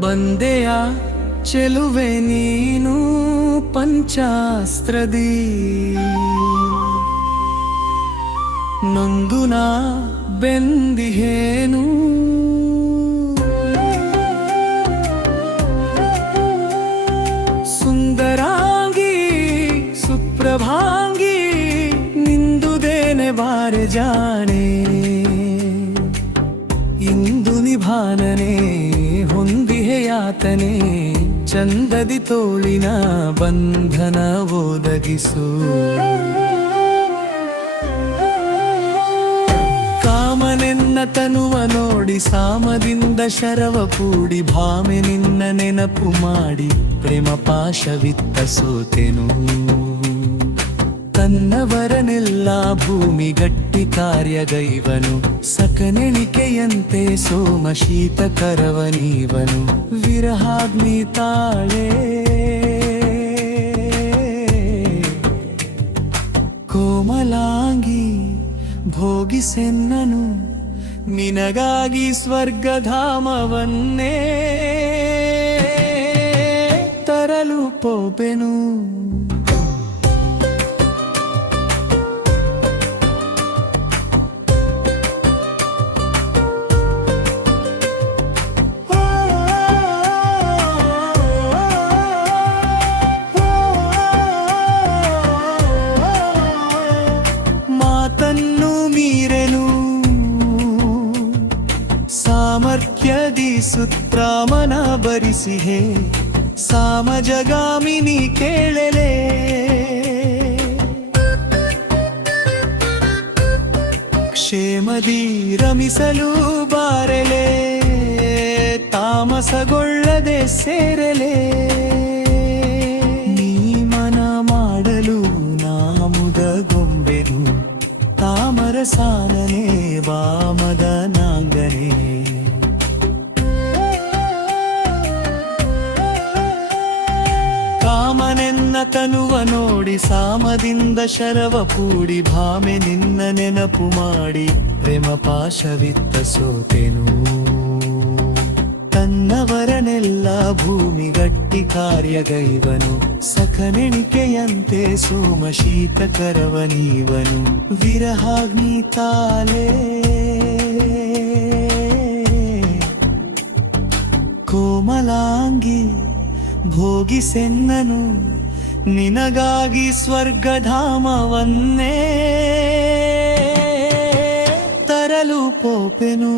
ಬಂದೆಯ ಚೆಲುವೆ ನೀನು ಪಂಚಾಸ್ತ್ರದಿ ನೊಂದು ನಾ ಬೆಂದಿಹೇನು ಸುಂದರಾಂಗಿ ಸುಪ್ರಭಾಂಗಿ ನಿಂದುದೇನೆ ಬಾರೆ ಜಾಣೆ ಇಂದು ನಿಭಾನನೆ ಹೊಂದಿಹೆಯಾತನೆ ಚಂದದಿ ತೋಳಿನ ಬಂಧನ ಒದಗಿಸು ಕಾಮನೆನ್ನ ತನುವ ನೋಡಿ ಸಾಮದಿಂದ ಶರವ ಕೂಡಿ ಭಾಮೆ ನಿನ್ನ ನೆನಪು ಮಾಡಿ ಪ್ರೇಮ ಪಾಶವಿತ್ತ ಸೋತೆನು ತನ್ನವರನೆಲ್ಲ ಭೂಮಿ ಗಟ್ಟಿ ಕಾರ್ಯಗೈವನು ಸಕನೆಣಿಕೆಯಂತೆ ಸೋಮ ಶೀತಕರವನೀವನು ವಿರಹಾಗ್ನಿ ತಾಳೆ ಕೋಮಲಾಂಗಿ ಭೋಗಿಸೆನ್ನನು ನಿನಗಾಗಿ ಸ್ವರ್ಗಧಾಮವನ್ನೇ ತರಲು ಪೋಪೆನು ಮಾತನ್ನು ಮೀರೆನು ಸಾಮರ್ಥ್ಯದಿ ಸುತ್ರಾಮನ ಬರಿಸಿಹೆ ಸಾಮಜಗಾಮಿನಿ ಕೇಳಲೆ ಕ್ಷೇಮದಿ ರಮಿಸಲು ಬಾರೆಲೆ ತಾಮಸಗೊಳ್ಳದೆ ಸೇರಲೆ ನೀ ಮನ ಮಾಡಲು ನಾ ಮುದಗೊಂಬೆನು ತಾಮರಸಾನನೆ ವಾಮದ ನಾಂಗನೆ ಕಾಮನೆನ್ನ ತನುವ ನೋಡಿ ಸಾಮದಿಂದ ಶರವ ಕೂಡಿ ಭಾಮೆ ನಿನ್ನ ನೆನಪು ಮಾಡಿ ಪ್ರೇಮ ಪಾಶವಿತ್ತ ಸೋತೆನು ತನ್ನವರನೆಲ್ಲ ಭೂಮಿ ಗಟ್ಟಿ ಕಾರ್ಯಗೈವನು ಸಖನೆಣಿಕೆಯಂತೆ ಸೋಮ ಶೀತಕರವನೀವನು ವಿರಹಾಗ್ನಿ ತಾಲೆ ಕೋಮಲಾಂಗಿ ಭೋಗಿಸೆನ್ನನು ನಿನಗಾಗಿ ಸ್ವರ್ಗಧಾಮವನ್ನೇ ತರಲು ಪೋಪೆನು